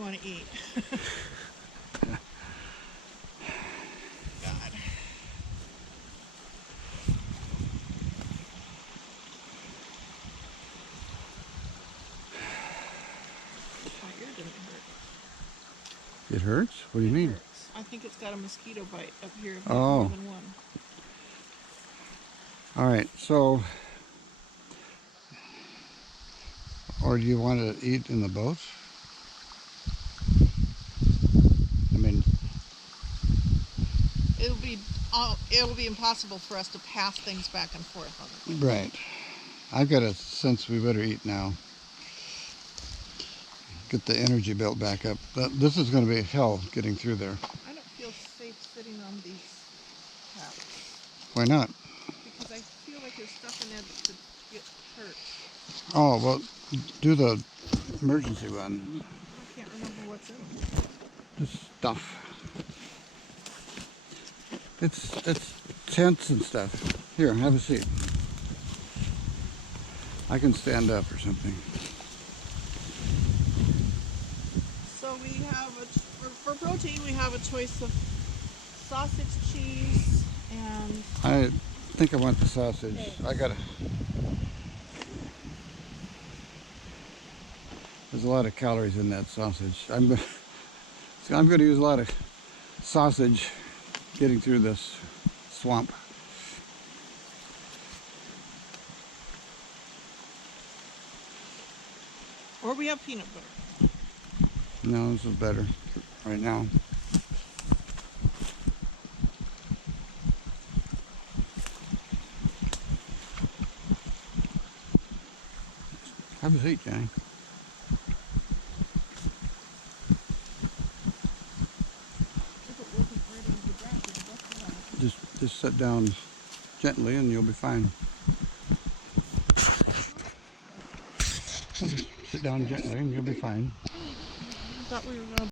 you want to eat? God. My ear didn't hurt. It hurts? What do you mean? Hurts. I think it's got a mosquito bite up here. Oh. More than one. All right, so, or do you want to eat in the boat? I mean, it'll be impossible for us to pass things back and forth on the plane. right. I've got a sense we better eat now. Get the energy built back up. This is going to be hell getting through there. I don't feel safe sitting on these paths. Why not? Because I feel like there's stuff in there that could get hurt. Oh, well, do the emergency one. I can't remember what's in them. This stuff. It's tents and stuff. Here, have a seat. I can stand up or something. So we have, for protein, we have a choice of sausage, cheese, and... I think I want the sausage. There's a lot of calories in that sausage. I'm going to use a lot of sausage getting through this swamp. Or we have peanut butter. No, this is better right now. Have a seat, Jenny. Just sit down gently and you'll be fine. Sit down gently and you'll be fine. I thought we were going to